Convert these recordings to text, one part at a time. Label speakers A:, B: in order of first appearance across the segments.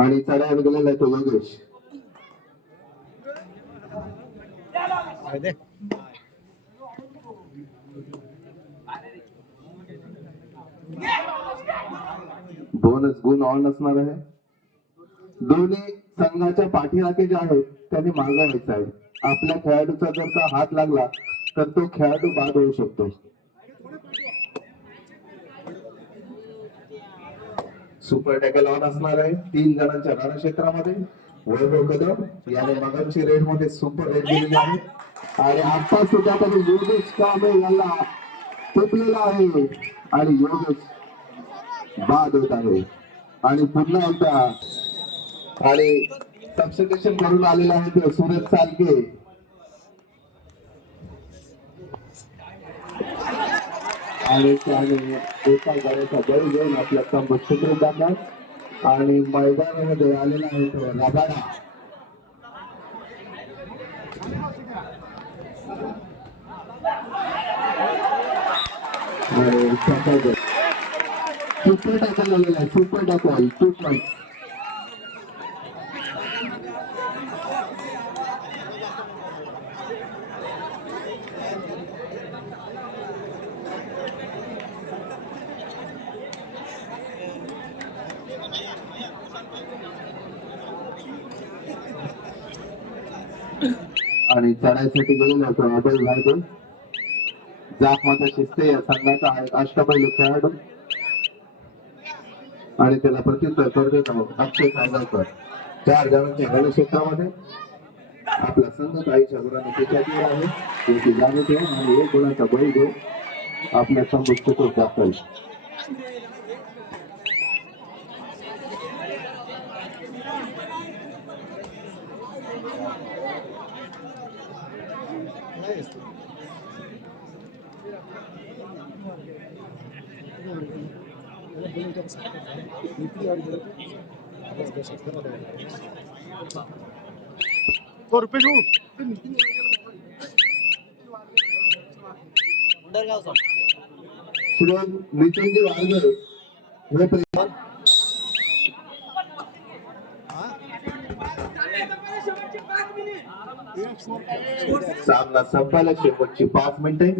A: आणि चढायला गेलेला आहे तो योगेश बोनस गुण ऑन असणार आहे. दोन्ही संघाच्या पाठीराखे जे आहेत त्यांनी मागायचं आहे. आपल्या खेळाडूचा जर का हात लागला तर तो खेळाडू बाद होऊ शकतो. सुपर टॅकल ऑन असणार आहे. तीन जणांच्या रणक्षेत्रामध्ये. वैभव कदम. याने मगाची रेडमध्ये सुपर रेड दिलेली आहे. आणि आता सुद्धा त्याने योगेश कांबळे याला टिपलेला आहे. आणि योगेश बाद होत आहे. आणि पुन्हा एकदा. आणि सबस्टिट्यूशन करून आलेला आहे तो सुरज सालके आणि त्याने एका गाड्याचा बळी घेऊन आपल्या स्तंभ जातात आणि मैदानामध्ये आलेला आहे तो रबाडा सुपर टॅकल झालेला आहे सुपर टॅकल टू पॉईंट आणि चढायसाठी गेलेला होतो अभय भायदे जाक माता शिस्ते या संघाचा आहे अष्टपैलू खेळाडू. आणि त्याला प्रत्युत्तर करतो अक्षय सायगावकर चार जणांच्या गणक्षेत्रामध्ये आपला संघ काहीच्या गुणाने त्याच्यातील आहे. त्याची जाणीव ठेवून आणि एक गुणाचा बळी घेऊन आपल्या संघ चतुर्थ दाखल. नितीनजी वाळगर हे सामना संपायला शेवटची पाच मिनिटे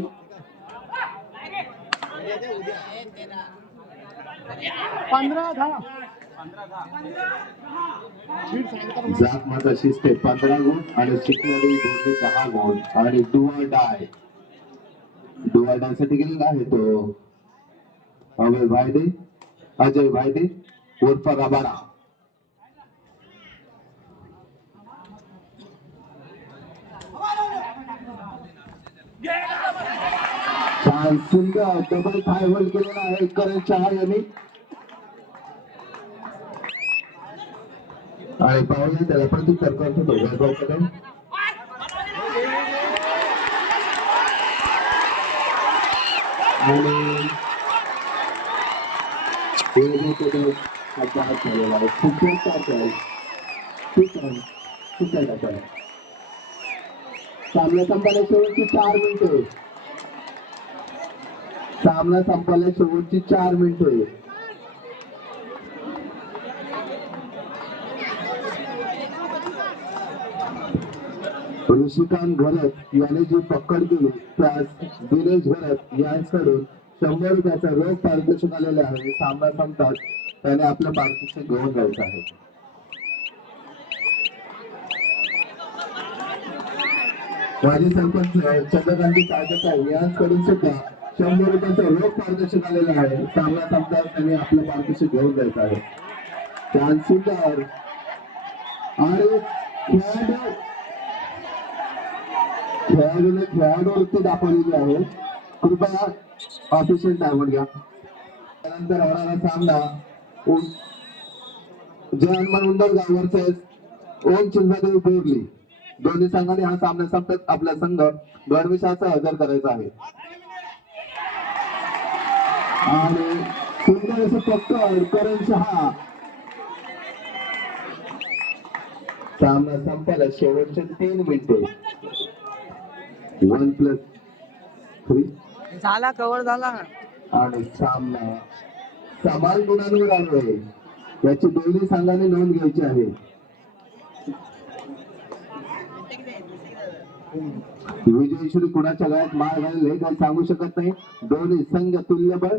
A: जात माझा शिस्ते पंधरा गुण आणि शिकणारी दोन्ही दहा गुण. आणि डुआ डाय. डुआ डायसाठी गेलेला आहे तो. अभय भायदे अजय भायदे उर्फ रबाडा सुंदर डबल फाय होल केलेला आहे. करण शहा यांनी. आणि पाहूया त्याला प्रत्युत्तर करतो तो. वैभव कदम आणि हात झालेला आहे. सुपर टाकल सुपर सामना संपायला शेवटची चार मिनिटे. सामना संपायला शेवटची चार मिनिटे ऋषिकांत घरत याने जी पकड दिली त्यास दिनेश घरत यांच्याकडून शंभर रुपयाचा रोख पारितोषिक आलेले आहे. सामना संपतात त्याने आपलं पारितोषिक घेऊन जायचं आहे. माजी सरपंच चंद्रकांती ताजकर यांच्याकडून सुद्धा शंभर रुपयाचा रोख पारदर्शक आलेलं आहे. सामना समजा त्यांनी आपलं पारदर्शक घेऊन जायचं आहे. त्यानंतर आणि खेळाडू खेळाडूने खेळाडूवृत्ती दाखवलेली आहे. कृपया ऑफिशियल टायमर घ्या. त्यानंतर होणारा सामना जय हनुमान उंडरगाव वर्सेस ओम चिंतादेवी बोरली. दोन्ही संघाने हा सामना संपत आपला संघ गणवेशाचा हजर करायचा आहे. आणि असं पक्कड करण शहा. सामना संपायला शेवटचे तीन मिनिटे. वन प्लस थ्री
B: झाला कव्हर झाला.
A: आणि सामना समान गुणांवर आलोय. याची दोन्ही संघाने नोंद घ्यायची आहे. विजयश्री कुणाच्या गळ्यात माळ घालेल हे काही सांगू शकत नाही. दोन्ही संघ तुल्यबळ.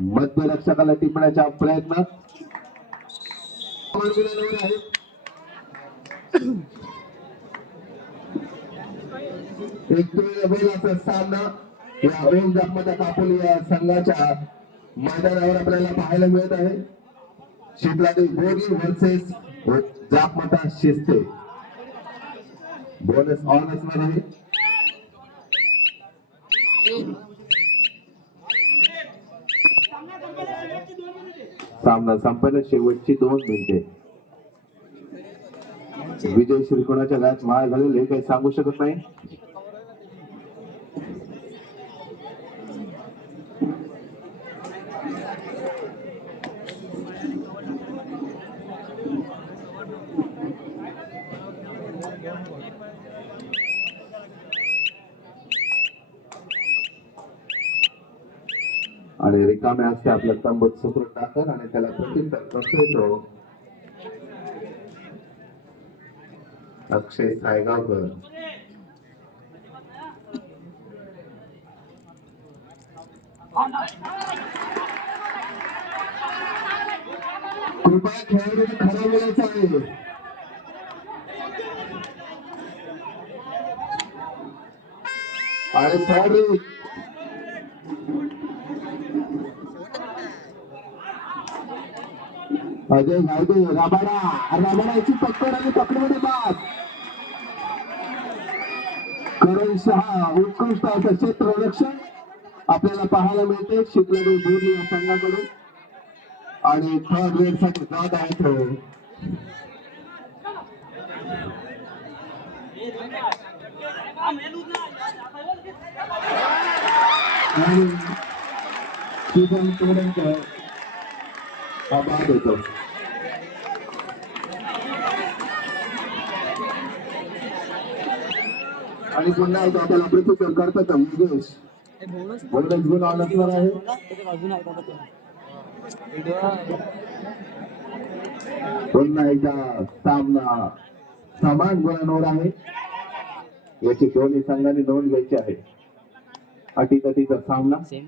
A: मध्यरक्षकाला टिपण्याचा प्रयत्न. एक तुल्यबळ असा सामना. या ओम जापमता कापोली या संघाच्या मैदानावर आपल्याला पाहायला मिळत आहे. शिपलादेवी बोगी वर्सेस जापमता शिस्ते. बोनस ऑन असणार आहे सामना संपायला शेवटची दोन मिनिटे. विजय श्रीकोणाच्या गायत माळ झालेले काही सांगू शकत नाही? आणि रिकामे असते आपल्या तंबूत सुखरूप टाकत आणि त्याला प्रत्युत्तर करतोय तो अक्षय सायगावकर. कृपया खेळाडू खरा बोलायचं आहे. आणि अजय गावडे राबाडा राबाडा याची पकड आणि पकडमध्ये बाद. करण शहा उत्कृष्ट असं क्षेत्ररक्षण आपल्याला पाहायला मिळते. शिकलेले दोन्ही या संघाकडून. आणि थर्ड ग्रेडसाठी जात आहे तो. आणि शुभम तोडणकर हा बाद आणि पुन्हा एकदा त्याला प्रत्युत्तर करतात योगेश बोलच गुण ऑन असणार आहे पुन्हा एकदा सामना समान गुणांवर आहे. याची दोन्ही संघाने नोंद घ्यायची आहे. अटीतटीचा सामना.
B: सेम